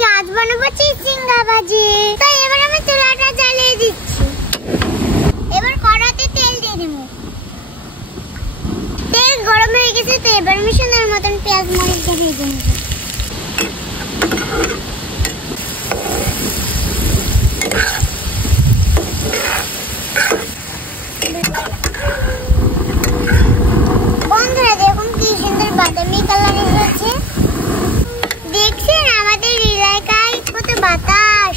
আজকে বানাবো চিচিঙ্গা ভাজি। তো এবার আমি চুলাটা জ্বালিয়ে দিচ্ছি। এবার কড়াইতে তেল দিয়ে দেব। তেল গরম হয়ে গেছে, তো এবার আমি সুন্দর মতন পেঁয়াজ মরিচ দিয়ে ভেজে নেব। বন্ধুরা দেখুন কি সুন্দর বাদামি কালার হয়েছে। দেখছেন আমাদের এলাকায় কত বাতাস,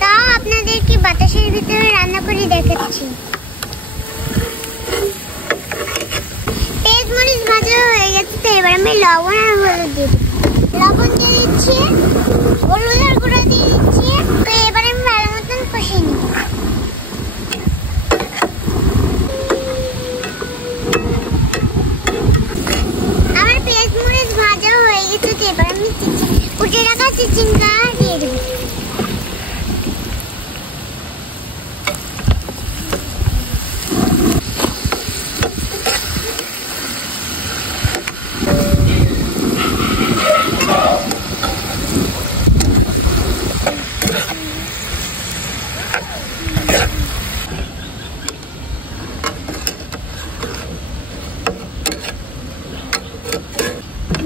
তাও আপনাদেরকে বাতাসের ভিতরে রান্না করে দেখাচ্ছি। পেঁয়াজ মরিচ ভাজা হয়ে গেছে, তো এবার আমি লবণ আর হলুদ দিয়ে দিচ্ছি। লবণ দিয়ে দিচ্ছি, হলুদ আর গুঁড়ো দিয়ে দিচ্ছি। তো এবার আমি ভালো মতন কষিয়ে নিব। আমার পেঁয়াজ মরিচ ভাজা হয়ে গেছে, তো এবার আমি কুটে রাখা চিচিঙ্গা দিয়ে দেব।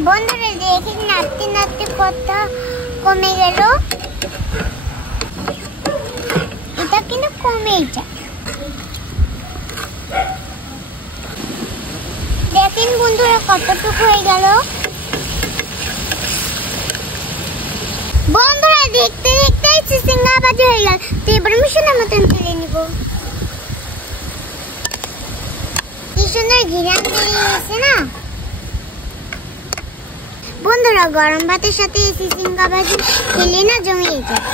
বন্ধুরা দেখেন নাড়তে নাড়তে কত কমে গেল। এটা কিন্তু কমেই যায়। দেখেন বন্ধুরা কতটুকু হয়ে গেল। বন্ধুরা দেখতে দেখতে চিচিঙ্গা ভাজি হয়ে গেল, তো এবার আমি সুন্দর মতন তুলে নিব। কি সুন্দর ঘিরান বেরিয়েছে না বন্ধুরা। গরম ভাতের সাথে চিচিঙ্গা ভাজি খেলে না জমিয়ে যায়।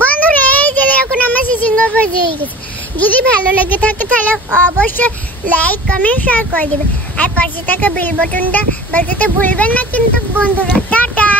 বন্ধুরা এই যে এখন আমার চিচিঙ্গা ভাজি হয়ে গেছে। যদি ভালো লেগে থাকে তাহলে অবশ্যই লাইক কমেন্ট শেয়ার করে দিবেন, আর পাশে থাকা বেল বাটনটা বাজাতে ভুলবেন না কিন্তু বন্ধুরা। টাটা।